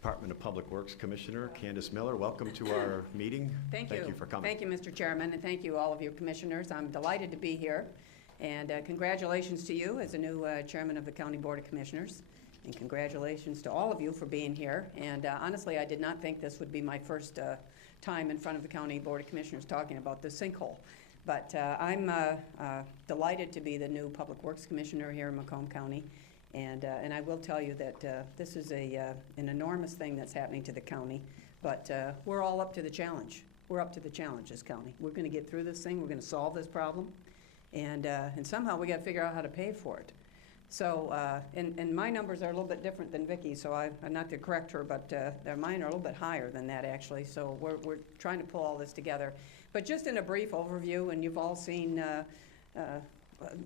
Department of Public Works Commissioner Candice Miller. Welcome to our meeting. Thank you. Thank you for coming. Thank you, Mr. Chairman, and thank you all of you commissioners. I'm delighted to be here, and congratulations to you as a new chairman of the County Board of Commissioners, and congratulations to all of you for being here. And honestly, I did not think this would be my first time in front of the County Board of Commissioners talking about the sinkhole. But I'm delighted to be the new Public Works Commissioner here in Macomb County. And I will tell you that this is an enormous thing that's happening to the county, but we're all up to the challenge. We're up to the challenge, this county. We're going to get through this thing. We're going to solve this problem, and somehow we got to figure out how to pay for it. So, and my numbers are a little bit different than Vicki's, so I'm not to correct her, but mine are a little bit higher than that actually. So we're trying to pull all this together. But just in a brief overview, and you've all seen.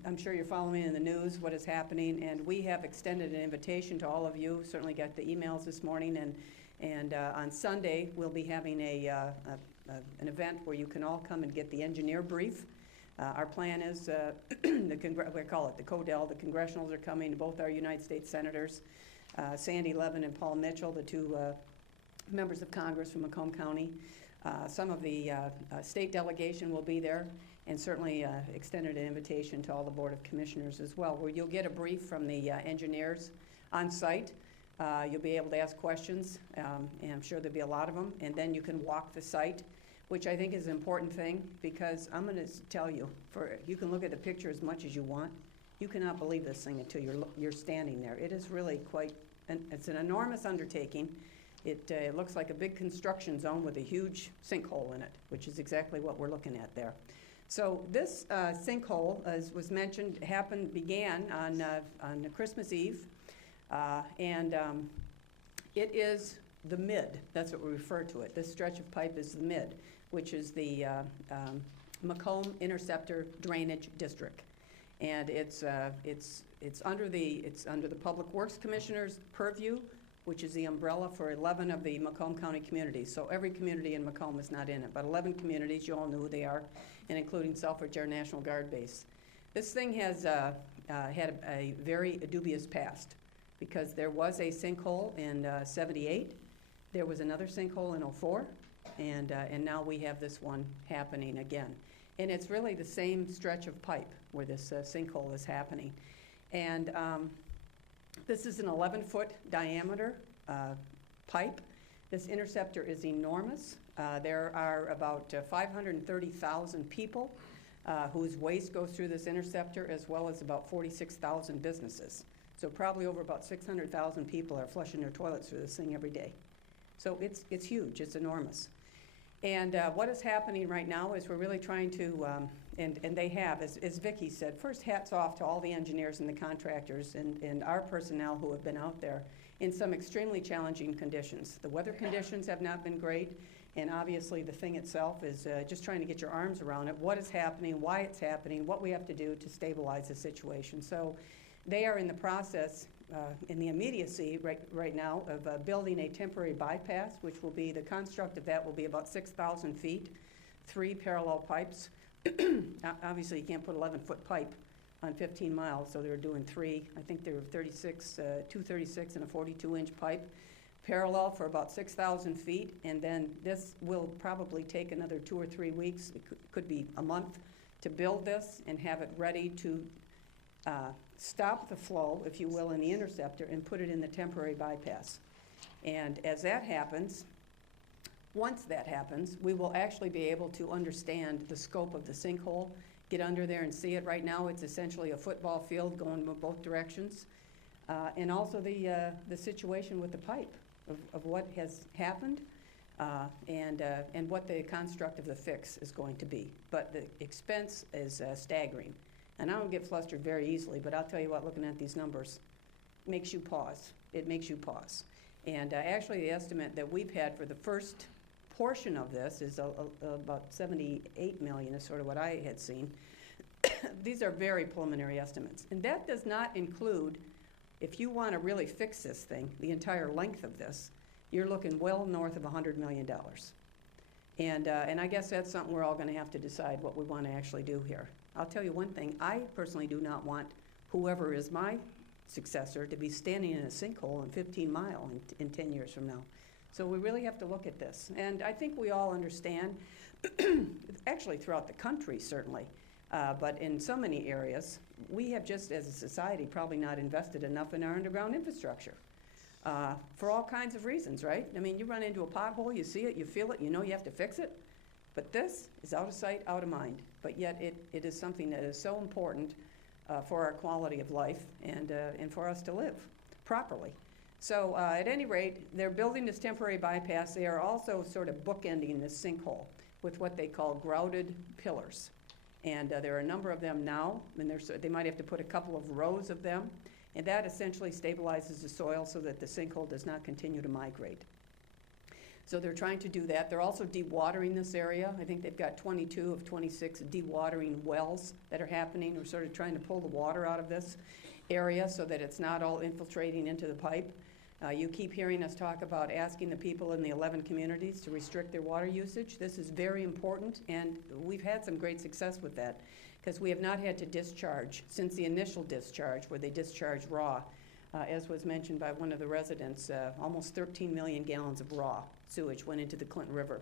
I'm sure you're following in the news what is happening, and we have extended an invitation to all of you. Certainly got the emails this morning, and on Sunday we'll be having an event where you can all come and get the engineer brief. Our plan is we call it the CODEL. The congressionals are coming, both our United States senators, Sandy Levin and Paul Mitchell, the two members of Congress from Macomb County. Some of the state delegation will be there, and certainly extended an invitation to all the Board of Commissioners as well, where you'll get a brief from the engineers on site. You'll be able to ask questions, and I'm sure there'll be a lot of them, and then you can walk the site, which I think is an important thing, because I'm going to tell you, you can look at the picture as much as you want. You cannot believe this thing until you're standing there. It is really it's an enormous undertaking. It looks like a big construction zone with a huge sinkhole in it, which is exactly what we're looking at there. So this sinkhole, as was mentioned, began on Christmas Eve, and it is the mid. That's what we refer to it. This stretch of pipe is the mid, which is the Macomb Interceptor Drainage District, and it's under the Public Works Commissioner's purview, which is the umbrella for 11 of the Macomb County communities. So every community in Macomb is not in it, but 11 communities, you all know who they are, and including Selfridge Air National Guard Base. This thing has had a very dubious past, because there was a sinkhole in '78, there was another sinkhole in '04, and now we have this one happening again. And it's really the same stretch of pipe where this sinkhole is happening. And this is an 11-foot diameter pipe. This interceptor is enormous. There are about 530,000 people whose waste goes through this interceptor, as well as about 46,000 businesses. So probably over about 600,000 people are flushing their toilets through this thing every day. So it's huge, it's enormous. And what is happening right now is we're really trying to, and they have, as Vicki said, first hats off to all the engineers and the contractors and our personnel who have been out there in some extremely challenging conditions. The weather conditions have not been great, and obviously the thing itself is just trying to get your arms around it, what is happening, why it's happening, what we have to do to stabilize the situation. So they are in the process, in the immediacy right now, of building a temporary bypass, which will be, the construct of that will be about 6,000 feet, 3 parallel pipes. Obviously, you can't put 11-foot pipe on 15 miles, so they're doing 3. I think they were 236 and a 42-inch pipe, parallel for about 6,000 feet, and then this will probably take another 2 or 3 weeks. It could be a month to build this and have it ready to stop the flow, if you will, in the interceptor and put it in the temporary bypass. And as that happens, once that happens, we will actually be able to understand the scope of the sinkhole, get under there and see it. Right now, it's essentially a football field going in both directions. And also the situation with the pipe of what has happened and what the construct of the fix is going to be. But the expense is staggering. And I don't get flustered very easily, but I'll tell you what, looking at these numbers makes you pause. It makes you pause. And actually, the estimate that we've had for the first portion of this is about $78 million, is sort of what I had seen. These are very preliminary estimates. And that does not include, if you want to really fix this thing, the entire length of this, you're looking well north of $100 million. And I guess that's something we're all going to have to decide what we want to actually do here. I'll tell you one thing, I personally do not want whoever is my successor to be standing in a sinkhole in 15 Mile in 10 years from now. So we really have to look at this. And I think we all understand, actually throughout the country certainly, but in so many areas, we have just as a society probably not invested enough in our underground infrastructure for all kinds of reasons, right? I mean, you run into a pothole, you see it, you feel it, you know you have to fix it. But this is out of sight, out of mind. But yet it is something that is so important for our quality of life and for us to live properly. So at any rate, they're building this temporary bypass. They are also sort of bookending this sinkhole with what they call grouted pillars. And there are a number of them now, and they might have to put a couple of rows of them. And that essentially stabilizes the soil so that the sinkhole does not continue to migrate. So they're trying to do that. They're also dewatering this area. I think they've got 22 of 26 dewatering wells that are happening. We're sort of trying to pull the water out of this area so that it's not all infiltrating into the pipe. You keep hearing us talk about asking the people in the 11 communities to restrict their water usage. This is very important, and we've had some great success with that because we have not had to discharge since the initial discharge where they discharged raw. As was mentioned by one of the residents, almost 13 million gallons of raw sewage went into the Clinton River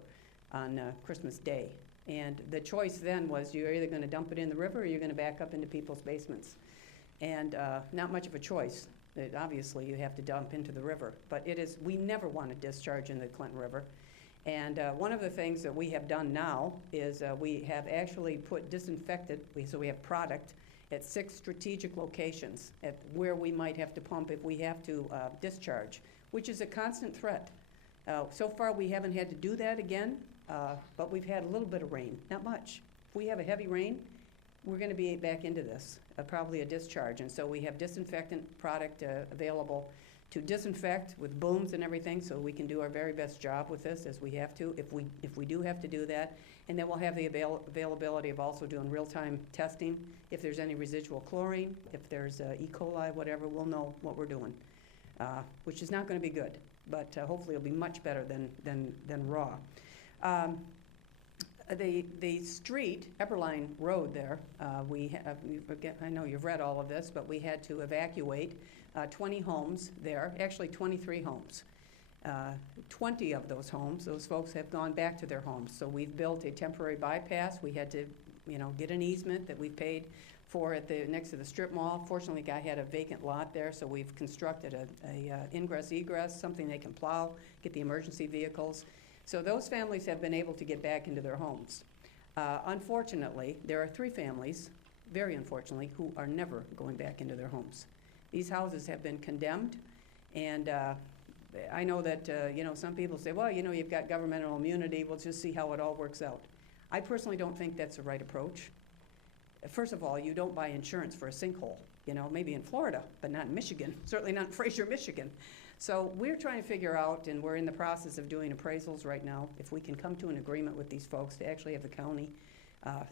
on Christmas Day. And the choice then was you're either going to dump it in the river or you're going to back up into people's basements. And not much of a choice. Obviously, you have to dump into the river. But we never want to discharge in the Clinton River. And one of the things that we have done now is we have actually put disinfectant, so we have product at 6 strategic locations at where we might have to pump if we have to discharge, which is a constant threat. So far, we haven't had to do that again, but we've had a little bit of rain, not much. If we have a heavy rain, we're going to be back into this, probably a discharge. And so we have disinfectant product available to disinfect with booms and everything so we can do our very best job with this as we have to, if we do have to do that. And then we'll have the availability of also doing real-time testing. If there's any residual chlorine, if there's E. coli, whatever, we'll know what we're doing, which is not going to be good, but hopefully it'll be much better than raw. The street, Epperline Road there, I know you've read all of this, but we had to evacuate 20 homes there, actually 23 homes. 20 of those homes, those folks have gone back to their homes. So we've built a temporary bypass. We had to, get an easement that we've paid for next to the strip mall. Fortunately, the guy had a vacant lot there, so we've constructed a ingress-egress, something they can plow, get the emergency vehicles. So those families have been able to get back into their homes. Unfortunately, there are 3 families, very unfortunately, who are never going back into their homes. These houses have been condemned, and I know that, some people say, well, you've got governmental immunity, we'll just see how it all works out. I personally don't think that's the right approach. First of all, you don't buy insurance for a sinkhole, maybe in Florida, but not in Michigan, certainly not in Fraser, Michigan. So we're trying to figure out, and we're in the process of doing appraisals right now, if we can come to an agreement with these folks to actually have the county,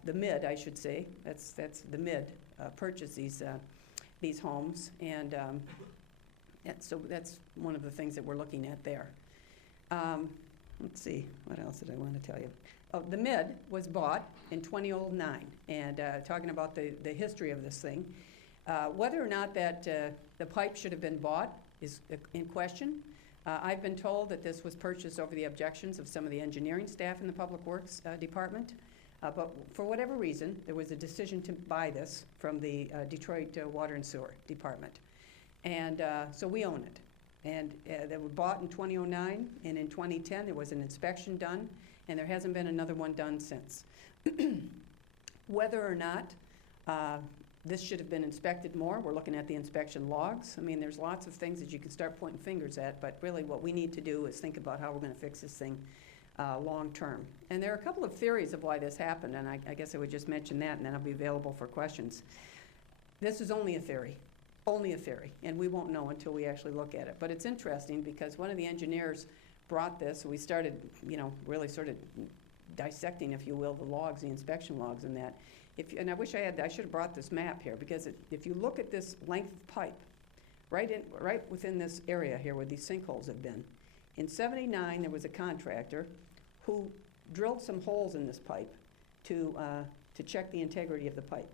the MID, I should say, that's the MID, purchase these homes, and so that's one of the things that we're looking at there. Let's see, what else did I want to tell you? Oh, the MID was bought in 2009, and talking about the history of this thing, whether or not that the pipe should have been bought is in question. I've been told that this was purchased over the objections of some of the engineering staff in the Public Works Department. But for whatever reason, there was a decision to buy this from the Detroit Water and Sewer Department. And so we own it. And they were bought in 2009, and in 2010 there was an inspection done, and there hasn't been another one done since. Whether or not this should have been inspected more, we're looking at the inspection logs. I mean, there's lots of things that you can start pointing fingers at, but really what we need to do is think about how we're going to fix this thing long term. And there are a couple of theories of why this happened, and I guess I would just mention that, and then I'll be available for questions. This is only a theory, and we won't know until we actually look at it. But it's interesting because one of the engineers brought this, so we started, really sort of dissecting, if you will, the logs, the inspection logs and that. And I wish I should have brought this map here, because if you look at this length of pipe, right within this area here where these sinkholes have been, in '79 there was a contractor who drilled some holes in this pipe to check the integrity of the pipe.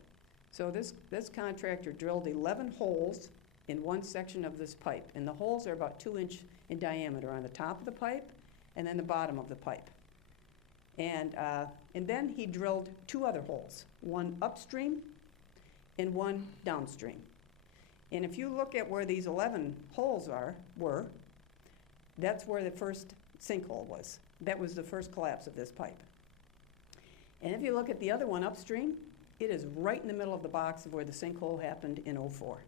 So this contractor drilled 11 holes in one section of this pipe. And the holes are about 2-inch in diameter on the top of the pipe and then the bottom of the pipe. And then he drilled 2 other holes, one upstream and one downstream. And if you look at where these 11 holes were, that's where the first sinkhole was. That was the first collapse of this pipe. And if you look at the other one upstream, it is right in the middle of the box of where the sinkhole happened in '04.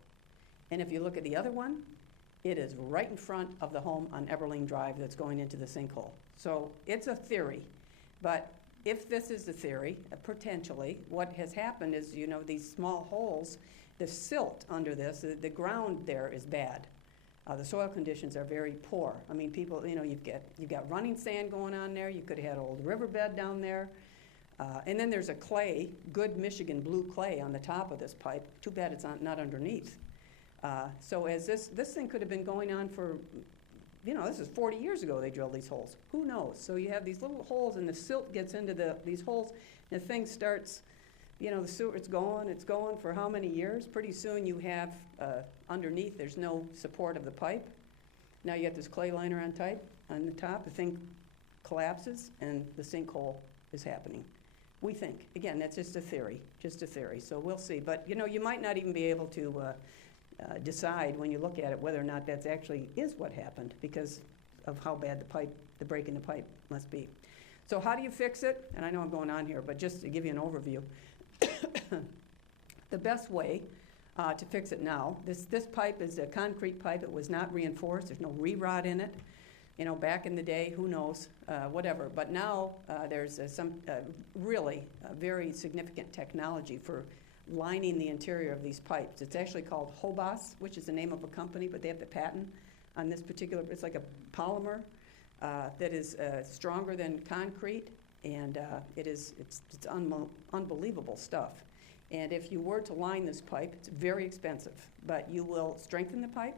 And if you look at the other one, it is right in front of the home on Eberling Drive that's going into the sinkhole. So it's a theory, but if this is the theory, potentially, what has happened is, you know, these small holes, the silt under this, the ground there is bad. The soil conditions are very poor. I mean, people, you know, you've got running sand going on there. You could have had old riverbed down there. And then there's a clay, good Michigan blue clay on the top of this pipe. Too bad it's not underneath. So as this thing could have been going on for, you know, this is 40 years ago they drilled these holes. Who knows? So you have these little holes and the silt gets into these holes and the thing starts, you know, the sewer, it's going for how many years? Pretty soon you have underneath, there's no support of the pipe. Now you got this clay liner on the top, the thing collapses and the sinkhole is happening. We think, again, that's just a theory, so we'll see. But, you know, you might not even be able to decide when you look at it whether or not that's actually is what happened because of how bad the break in the pipe must be. So how do you fix it? And I know I'm going on here, but just to give you an overview, the best way to fix it now, this pipe is a concrete pipe. It was not reinforced. There's no re-rod in it. You know, back in the day, who knows, whatever. But now there's some really very significant technology for lining the interior of these pipes. It's actually called Hobos, which is the name of a company, but they have the patent on this particular, it's like a polymer that is stronger than concrete, and it's unbelievable stuff. And if you were to line this pipe, it's very expensive, but you will strengthen the pipe.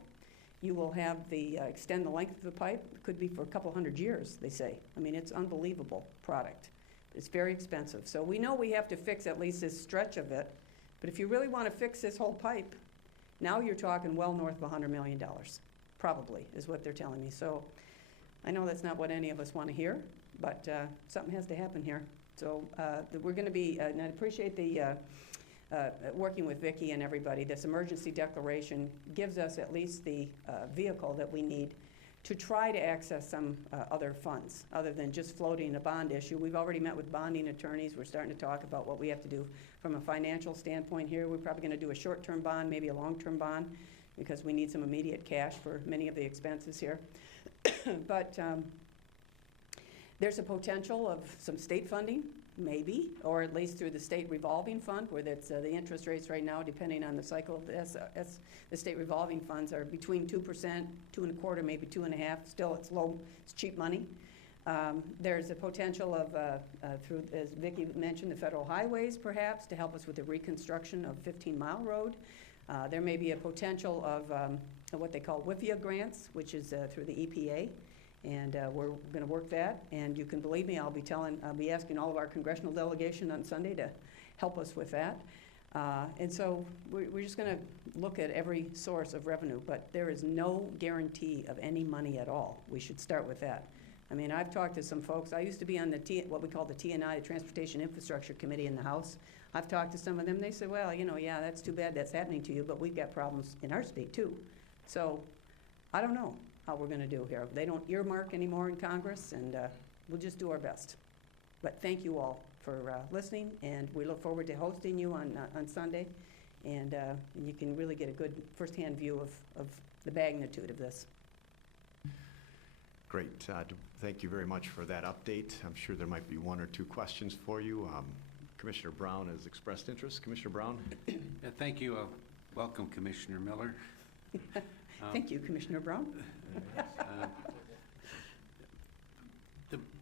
You will have extend the length of the pipe. It could be for a couple hundred years, they say. I mean, it's unbelievable product. It's very expensive. So we know we have to fix at least this stretch of it. But if you really want to fix this whole pipe, now you're talking well north of $100 million, probably, is what they're telling me. So I know that's not what any of us want to hear, but something has to happen here. So we're going to be, and I appreciate the working with Vicki and everybody. This emergency declaration gives us at least the vehicle that we need to try to access some other funds other than just floating a bond issue. We've already met with bonding attorneys. We're starting to talk about what we have to do from a financial standpoint here. We're probably going to do a short-term bond, maybe a long-term bond, because we need some immediate cash for many of the expenses here. But there's a potential of some state funding, maybe, or at least through the state revolving fund, where that's the interest rates right now, depending on the cycle of the state revolving funds, are between 2%, 2.25%, maybe 2.5%. Still, it's low, it's cheap money. There's a potential of, through, as Vicki mentioned, the federal highways, perhaps, to help us with the reconstruction of 15-mile road. There may be a potential of what they call WIFIA grants, which is through the EPA. And we're going to work that, and you can believe me, I'll be asking all of our congressional delegation on Sunday to help us with that. And so we're just going to look at every source of revenue, but there is no guarantee of any money at all. We should start with that. I mean, I've talked to some folks. I used to be on what we call the TNI, the Transportation Infrastructure Committee in the House. I've talked to some of them. They say, well, you know, yeah, that's too bad that's happening to you, but we've got problems in our state too. So I don't know how we're going to do here. They don't earmark anymore in Congress, and we'll just do our best. But thank you all for listening, and we look forward to hosting you on Sunday, and you can really get a good firsthand view of the magnitude of this. Great. Thank you very much for that update. I'm sure there might be one or two questions for you. Commissioner Brown has expressed interest. Commissioner Brown? Yeah, thank you. Welcome, Commissioner Miller. Thank you, Commissioner Brown.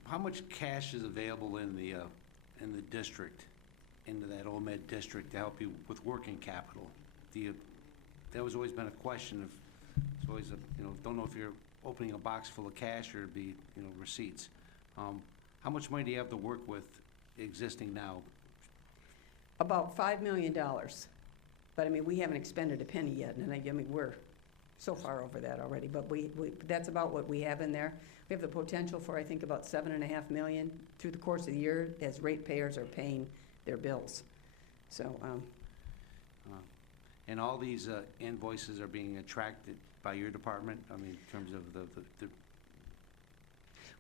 How much cash is available in the district, into that OMED district, to help you with working capital? That was always been a question of, it's always don't know if you're opening a box full of cash or it'd be receipts. How much money do you have to work with existing now? About $5 million. But I mean, we haven't expended a penny yet, and I mean, so far over that already, but that's about what we have in there. We have the potential for, I think, about $7.5 million through the course of the year as ratepayers are paying their bills. So, And all these invoices are being attracted by your department? I mean, in terms of the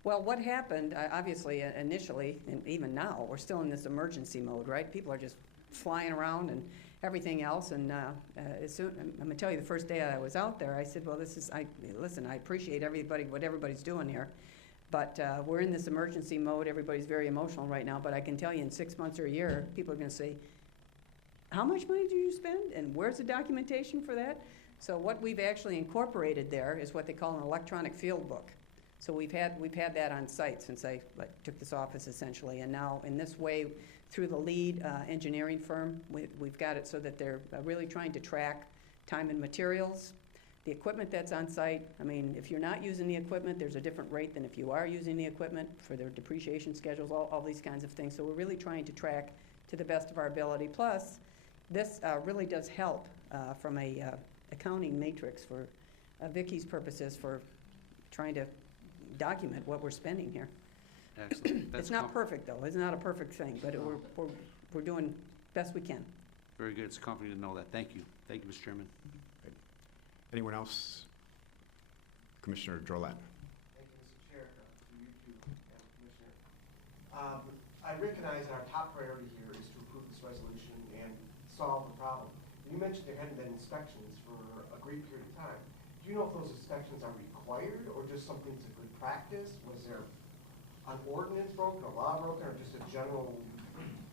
well, what happened, obviously, initially, and even now, we're still in this emergency mode, right? People are just flying around and everything else, and as soon, I'm gonna tell you, the first day I was out there, I said, well, listen, I appreciate what everybody's doing here, but we're in this emergency mode. Everybody's very emotional right now, but I can tell you in 6 months or a year, people are gonna say, how much money do you spend, and where's the documentation for that? So what we've actually incorporated there is what they call an electronic field book. So we've had that on site since I took this office essentially, and now in this way, through the lead engineering firm, we've got it so that they're really trying to track time and materials, the equipment that's on site. I mean, if you're not using the equipment, there's a different rate than if you are using the equipment for their depreciation schedules, all these kinds of things. So we're really trying to track to the best of our ability. Plus, this really does help from a accounting matrix for Vicky's purposes for trying to document what we're spending here. Excellent. It's not perfect, though. It's not a perfect thing, but we're doing best we can. Very good. It's comforting to know that. Thank you. Thank you, Mr. Chairman. Anyone else? Commissioner Drollet. Thank you, Mr. Chair. To you too, Madam Commissioner. I recognize our top priority here is to approve this resolution and solve the problem. You mentioned there hadn't been inspections for a great period of time. Do you know if those inspections are required or just something that's a good practice? Was there an ordinance broken, a law broken, or just a general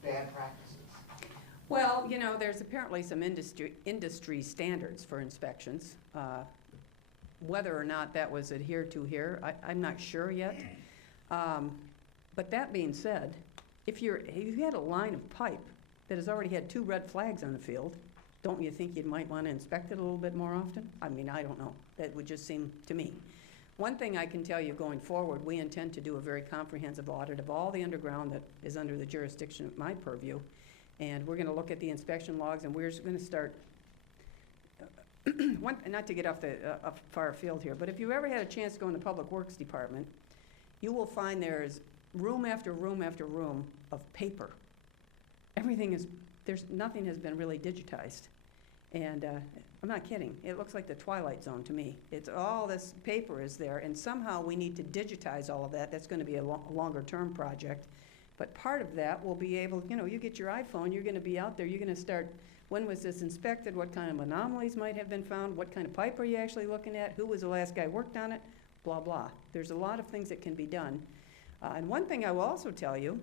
bad practices? Well, you know, there's apparently some industry standards for inspections. Whether or not that was adhered to here, I'm not sure yet. But that being said, if you had a line of pipe that has already had 2 red flags on the field, don't you think you might want to inspect it a little bit more often? I mean, I don't know. That would just seem to me. One thing I can tell you going forward, we intend to do a very comprehensive audit of all the underground that is under the jurisdiction of my purview. And we're going to look at the inspection logs, and we're going to start, not to get off far afield here, but if you've ever had a chance to go in the Public Works Department, you will find there's room after room after room of paper. Nothing has been really digitized. And I'm not kidding. It looks like the Twilight Zone to me. It's all this paper is there, and somehow we need to digitize all of that. That's going to be a longer-term project. But part of that will be able, you know, you get your iPhone, you're going to be out there, you're going to start, when was this inspected, what kind of anomalies might have been found, what kind of pipe are you actually looking at, who was the last guy who worked on it, blah, blah. There's a lot of things that can be done. And one thing I will also tell you,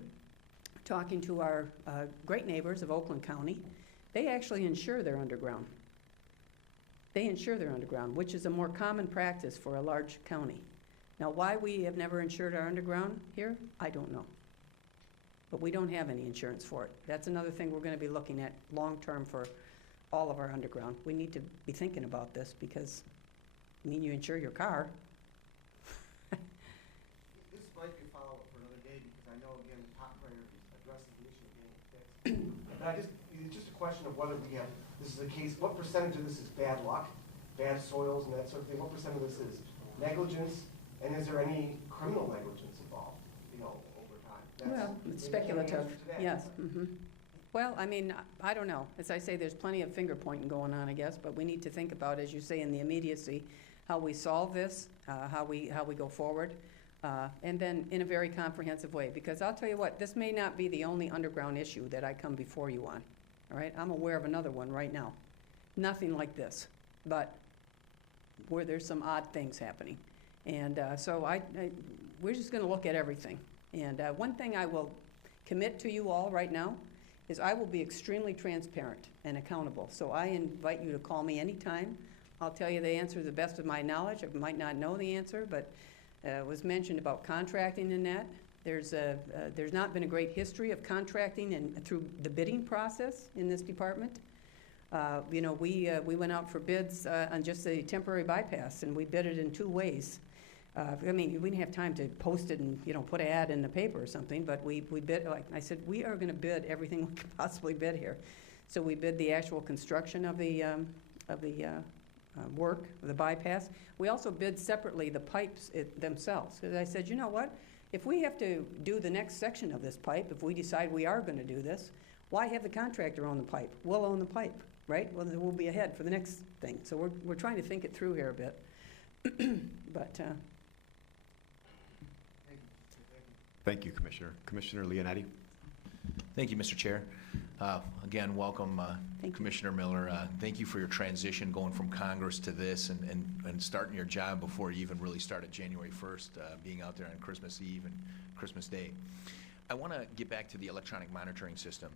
talking to our great neighbors of Oakland County, they actually insure their underground. They insure their underground, which is a more common practice for a large county. Now, why we have never insured our underground here, I don't know. But we don't have any insurance for it. That's another thing we're going to be looking at long-term for all of our underground. We need to be thinking about this because, I mean, you insure your car. This might be a follow-up for another day because I know, again, the top priority is addressing the issue of getting it fixed. But it's just a question of whether we have, this is a case, what percentage of this is bad luck, bad soils and that sort of thing? What percent of this is negligence? And is there any criminal negligence involved, you know, over time? Well, it's speculative, yes. Mm-hmm. Well, I mean, I don't know. As I say, there's plenty of finger pointing going on, I guess, but we need to think about, as you say, in the immediacy, how we solve this, how we go forward, and then in a very comprehensive way. Because I'll tell you what, this may not be the only underground issue that I come before you on. All right, I'm aware of another one right now. Nothing like this, but where there's some odd things happening. And so we're just going to look at everything. And one thing I will commit to you all right now is I will be extremely transparent and accountable. So I invite you to call me anytime. I'll tell you the answer to the best of my knowledge. I might not know the answer, but it was mentioned about contracting in that. There's not been a great history of contracting and through the bidding process in this department. You know, we went out for bids on just the temporary bypass, and we bid it in 2 ways. I mean, we didn't have time to post it and, you know, put an ad in the paper or something, but we bid, like I said, we are going to bid everything we could possibly bid here. So we bid the actual construction of the work, the bypass. We also bid separately the pipes themselves. Because I said, you know what? If we have to do the next section of this pipe, if we decide we are going to do this, why have the contractor own the pipe? We'll own the pipe, right? Well, then we'll be ahead for the next thing. So we're trying to think it through here a bit. But Thank you, Commissioner. Commissioner Leonetti? Thank you, Mr. Chair. Again, welcome, Thank you. Commissioner Miller. Thank you for your transition going from Congress to this and starting your job before you even really started January 1st, being out there on Christmas Eve and Christmas Day. I want to get back to the electronic monitoring system.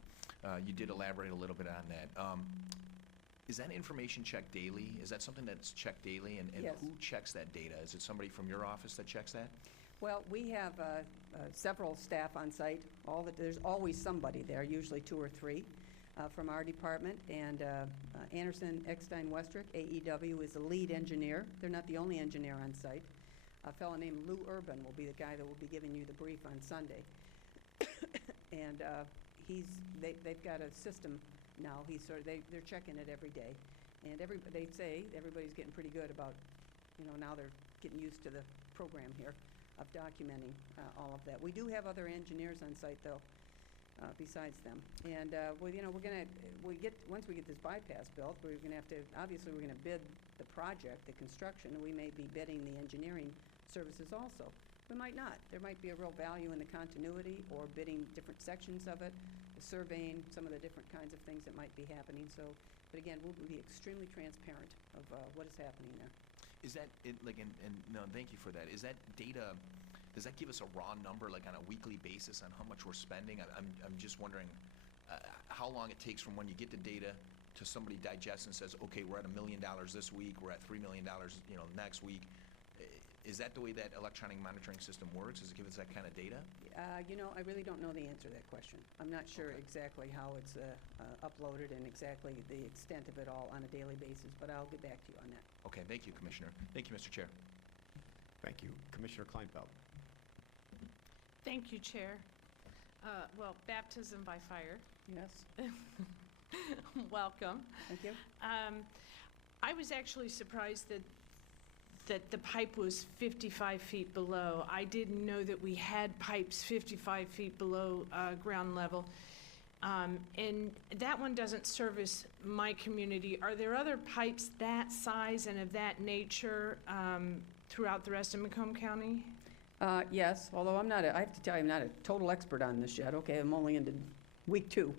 You did elaborate a little bit on that. Is that information checked daily? Is that something that's checked daily? And Yes. who checks that data? Is it somebody from your office that checks that? Well, we have several staff on site. There's always somebody there, usually 2 or 3 from our department. And Anderson, Eckstein, Westrick, AEW is the lead engineer. They're not the only engineer on site. A fellow named Lou Urban will be the guy that will be giving you the brief on Sunday. And they've got a system now. They're checking it every day. And they say everybody's getting pretty good about, now they're getting used to the program here of documenting all of that. We do have other engineers on site, though, besides them. And once we get this bypass built, we're going to have to, obviously, we're going to bid the project, the construction, and we may be bidding the engineering services also. We might not. There might be a real value in the continuity or bidding different sections of it, surveying some of the different kinds of things that might be happening. But again, we'll be extremely transparent of what is happening there. Is that, no, thank you for that. Is that data, does that give us a raw number, like on a weekly basis on how much we're spending? I'm just wondering how long it takes from when you get the data to somebody digests and says, okay, we're at $1 million this week, we're at $3 million, next week. Is that the way that electronic monitoring system works? Does it give us that kind of data? I really don't know the answer to that question. I'm not sure exactly how it's uploaded and exactly the extent of it all on a daily basis, but I'll get back to you on that. Okay, thank you, Commissioner. Thank you, Mr. Chair. Thank you. Commissioner Kleinfeld? Thank you, Chair. Well, baptism by fire. Yes, Welcome. thank you. I was actually surprised that the pipe was 55 feet below. I didn't know that we had pipes 55 feet below ground level. And that one doesn't service my community. Are there other pipes that size and of that nature throughout the rest of Macomb County? Yes, although I have to tell you, I'm not a total expert on this yet. Okay, I'm only into week 2.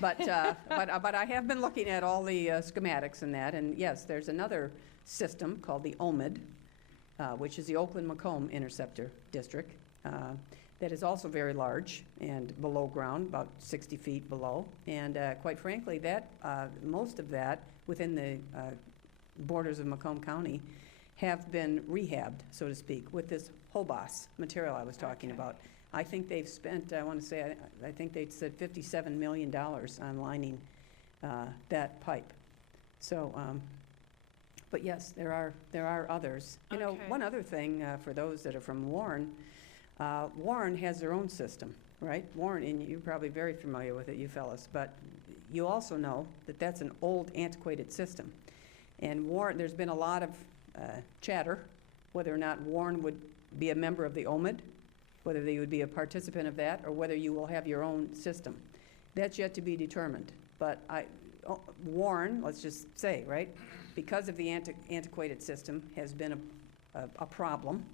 But I have been looking at all the schematics and that, and yes, there's another system called the OMID, which is the Oakland-Macomb Interceptor District, that is also very large and below ground, about 60 feet below. And quite frankly, most of that within the borders of Macomb County have been rehabbed, so to speak, with this Hobos material I was talking Okay. about. I think they've spent, I think they said $57 million on lining that pipe. So, but yes, there are others. Okay. One other thing for those that are from Warren, Warren has their own system, right? Warren, and you're probably very familiar with it, you fellas, but you also know that that's an old, antiquated system. And Warren, there's been a lot of chatter whether or not Warren would be a member of the OMID, whether they would be a participant of that, or whether you will have your own system. That's yet to be determined. But Warren, let's just say, right, because of the antiquated system, has been a problem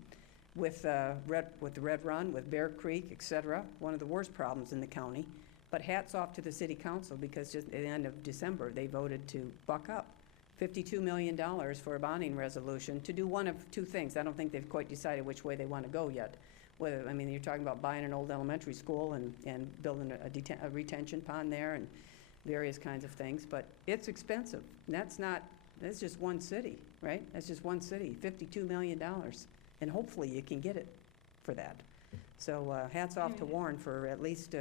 with the Red Run, with Bear Creek, et cetera, one of the worst problems in the county. But hats off to the city council, because just at the end of December, they voted to buck up $52 million for a bonding resolution to do one of 2 things. I don't think they've quite decided which way they want to go yet. You're talking about buying an old elementary school and building a retention pond there and various kinds of things, but it's expensive. And that's just one city, right? That's just one city, $52 million. And hopefully you can get it for that. So hats off to Warren for at least,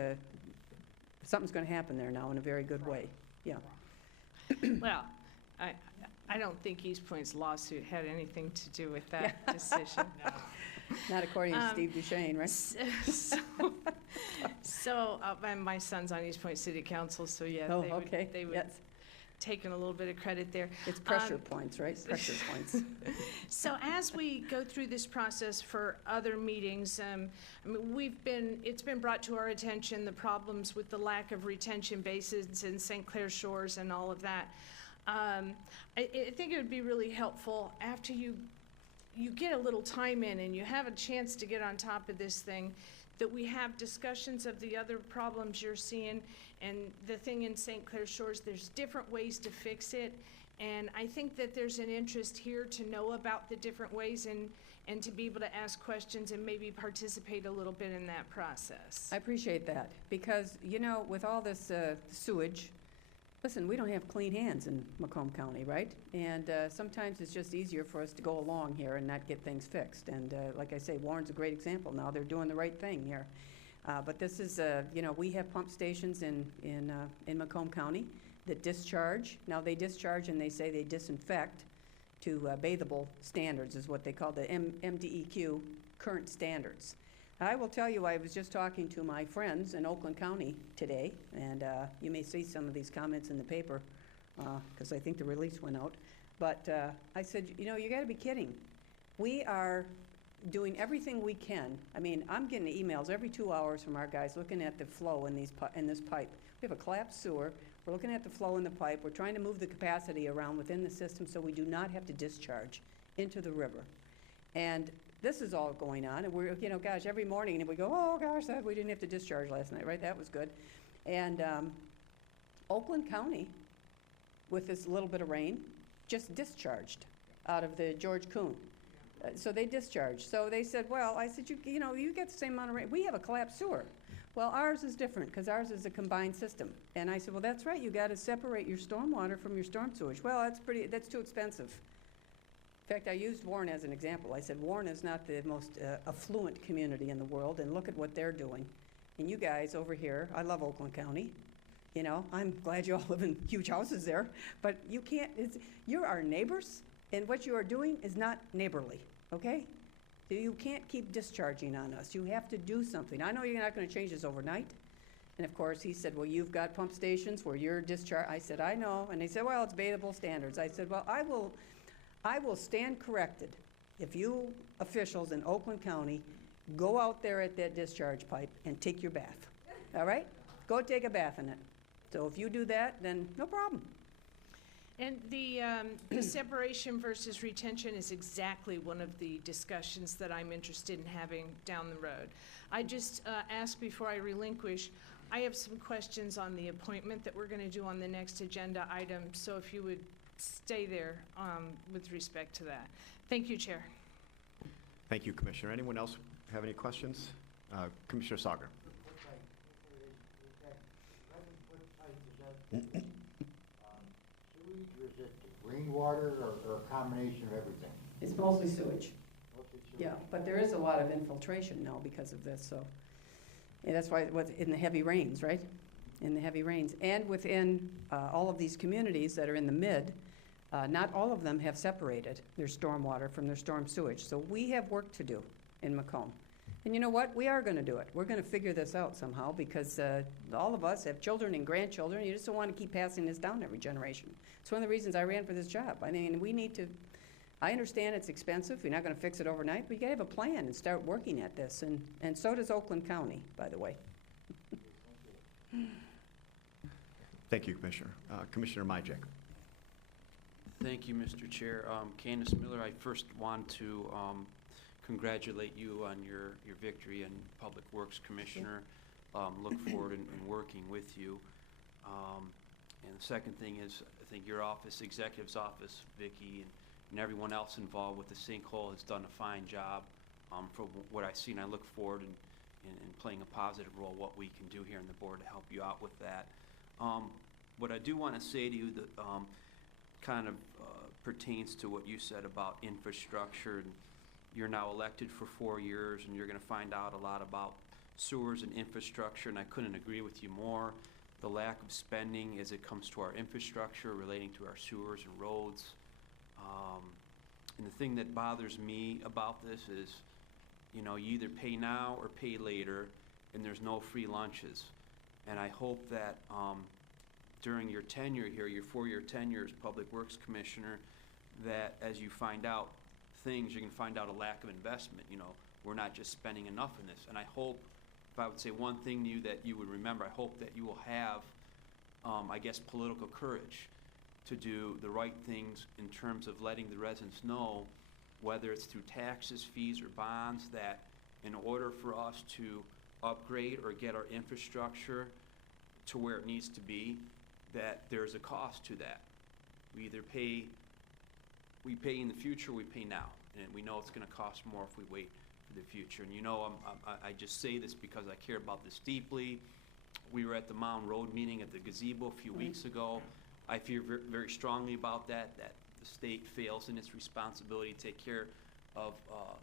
something's going to happen there now in a very good way. Yeah. Well, I don't think East Point's lawsuit had anything to do with that decision. Not according to Steve Duchesne, right? So and my son's on East Point City Council, so yeah, Oh, they okay, would yes. taking a little bit of credit there. It's pressure points, right? Pressure points. So as we go through this process for other meetings, I mean, it's been brought to our attention, the problems with the lack of retention basins in St. Clair Shores and all of that. I think it would be really helpful after you get a little time in and you have a chance to get on top of this thing, that we have discussions of the other problems you're seeing. And the thing in St. Clair Shores, there's different ways to fix it. And I think that there's an interest here to know about the different ways and to be able to ask questions and maybe participate a little bit in that process. I appreciate that, because, you know, with all this sewage, listen, we don't have clean hands in Macomb County, right? And sometimes it's just easier for us to go along here and not get things fixed. And like I say, Warren's a great example now. They're doing the right thing here. But this is, you know, we have pump stations in Macomb County that discharge. Now, they discharge and they say they disinfect to bathable standards, is what they call the MDEQ current standards. I will tell you, I was just talking to my friends in Oakland County today, and you may see some of these comments in the paper, because I think the release went out. But I said, you know, you got to be kidding. We are doing everything we can. I mean, I'm getting emails every 2 hours from our guys looking at the flow in this pipe. We have a collapsed sewer. We're looking at the flow in the pipe. We're trying to move the capacity around within the system so we do not have to discharge into the river. And this is all going on, and we're, you know, gosh, every morning, and we go, oh, gosh, we didn't have to discharge last night, right? That was good. And Oakland County, with this little bit of rain, just discharged out of the George Kuhn. So they discharged. So they said, well, I said, you know, you get the same amount of rain. We have a collapsed sewer. Well, ours is different, because ours is a combined system. And I said, well, that's right. You got to separate your stormwater from your storm sewage. Well, that's too expensive. In fact, I used Warren as an example. I said, Warren is not the most affluent community in the world, and look at what they're doing. And you guys over here, I love Oakland County. You know, I'm glad you all live in huge houses there, but you can't, you're our neighbors, and what you are doing is not neighborly, okay? So you can't keep discharging on us. You have to do something. I know you're not going to change this overnight. And of course, he said, well, you've got pump stations where you're discharged. I said, I know. And they said, well, it's bathable standards. I said, well, I will stand corrected if you officials in Oakland County go out there at that discharge pipe and take your bath, all right? Go take a bath in it. So if you do that, then no problem. And the separation versus retention is exactly one of the discussions that I'm interested in having down the road. I just ask before I relinquish, I have some questions on the appointment that we're going to do on the next agenda item, so if you would stay there with respect to that. Thank you, Chair. Thank you, Commissioner. Anyone else have any questions? Commissioner Sauger. Sewage, or is it rainwater, or a combination of everything? It's mostly sewage. Mostly sewage? Yeah, but there is a lot of infiltration now because of this, so. Yeah, that's why it was in the heavy rains, right? In the heavy rains. And within all of these communities that are in the mid, not all of them have separated their stormwater from their storm sewage. So we have work to do in Macomb. And you know what? We are going to do it. We're going to figure this out somehow, because all of us have children and grandchildren. You just don't want to keep passing this down every generation. It's one of the reasons I ran for this job. I mean, we need to, I understand it's expensive. We're not going to fix it overnight, but you got to have a plan and start working at this. And so does Oakland County, by the way. Thank you, Commissioner. Commissioner Majek. Thank you, Mr. Chair. Candice Miller, I first want to congratulate you on your victory in Public Works Commissioner. Look forward in working with you. And the second thing is, I think your office, Executive's office, Vicki, and everyone else involved with the sinkhole has done a fine job for what I've seen. I look forward in playing a positive role, what we can do here on the board to help you out with that. What I do want to say to you that kind of pertains to what you said about infrastructure. And you're now elected for 4 years, and you're going to find out a lot about sewers and infrastructure, and I couldn't agree with you more. The lack of spending as it comes to our infrastructure relating to our sewers and roads. And the thing that bothers me about this is, you know, you either pay now or pay later, and there's no free lunches. And I hope that during your tenure here, your 4-year tenure as Public Works Commissioner, that as you find out things, you can find out a lack of investment. You know, we're not just spending enough in this. And I hope, if I would say one thing to you that you would remember, I hope that you will have, I guess, political courage to do the right things in terms of letting the residents know, whether it's through taxes, fees, or bonds, that in order for us to upgrade or get our infrastructure to where it needs to be, that there's a cost to that. We either pay in the future, we pay now, and we know it's going to cost more if we wait for the future. And you know, I just say this because I care about this deeply. We were at the Mound Road meeting at the gazebo a few weeks ago. I feel very strongly about that the state fails in its responsibility to take care of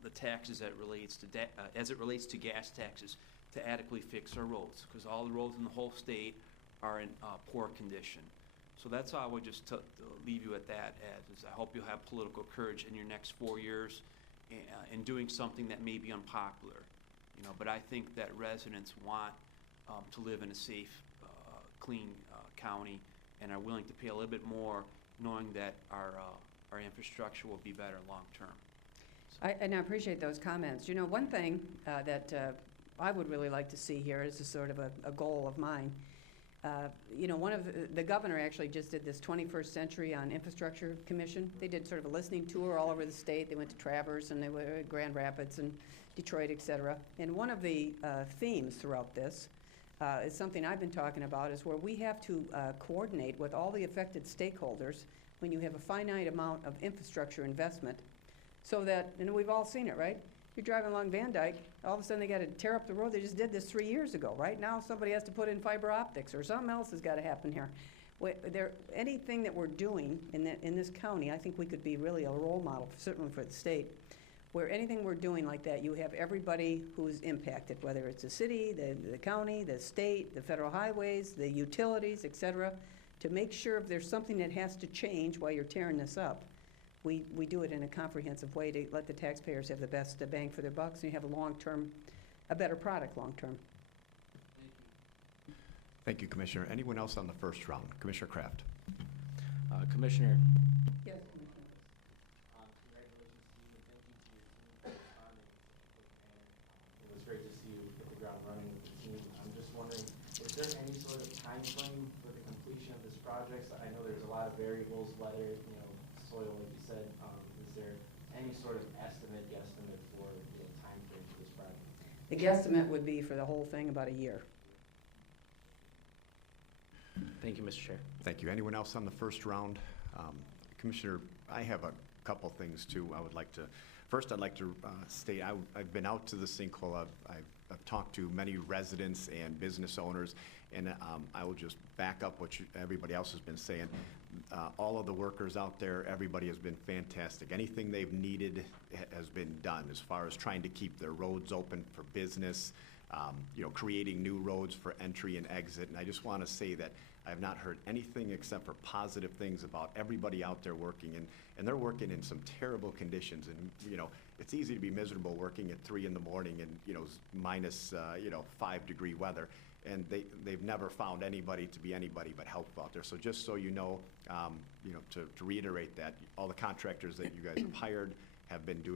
the taxes as it relates to gas taxes, to adequately fix our roads, because all the roads in the whole state are in poor condition. So that's how I would just leave you at that, as I hope you'll have political courage in your next 4 years in doing something that may be unpopular. You know, but I think that residents want to live in a safe, clean county, and are willing to pay a little bit more, knowing that our infrastructure will be better long term. And I appreciate those comments. You know, one thing that I would really like to see here is a sort of a goal of mine. You know, the governor actually just did this 21st Century on Infrastructure Commission. They did sort of a listening tour all over the state. They went to Traverse, and they were at Grand Rapids and Detroit, et cetera. And one of the themes throughout this is something I've been talking about, is where we have to coordinate with all the affected stakeholders when you have a finite amount of infrastructure investment, so that, and we've all seen it, right? You're driving along Van Dyke, all of a sudden they got to tear up the road. They just did this 3 years ago. Right now somebody has to put in fiber optics, or something else has got to happen here. Anything that we're doing in this county, I think we could be really a role model, certainly for the state, where anything we're doing like that, you have everybody who's impacted, whether it's the city, the county, the state, the federal highways, the utilities, et cetera, to make sure if there's something that has to change while you're tearing this up, we do it in a comprehensive way to let the taxpayers have the best bang for their bucks, and you have a better product long-term. Thank you, Commissioner. Anyone else on the first round? Commissioner Kraft. Commissioner, Yes. congratulations to you, and thank you to your team for responding. And it was great to see you hit the ground running with the team. I'm just wondering, is there any sort of time frame for the completion of this project? I know there's a lot of variables, weather, you know, soil, like you said. Is there any sort of guesstimate for the time frame for this project? The guesstimate would be for the whole thing about a year. Thank you, Mr. Chair. Thank you. Anyone else on the first round? Commissioner, I have a couple things too. First, I'd like to state I've been out to the sinkhole. I've talked to many residents and business owners, and I will just back up what everybody else has been saying. All of the workers out there, everybody has been fantastic. Anything they've needed has been done as far as trying to keep their roads open for business, you know, creating new roads for entry and exit. And I just want to say that I have not heard anything except for positive things about everybody out there working, and they're working in some terrible conditions. And, you know, it's easy to be miserable working at 3 in the morning and, you know, minus, 5-degree weather. And they've never found anybody to be anybody but helpful out there. So just so you know, to reiterate that, all the contractors that you guys have hired have been doing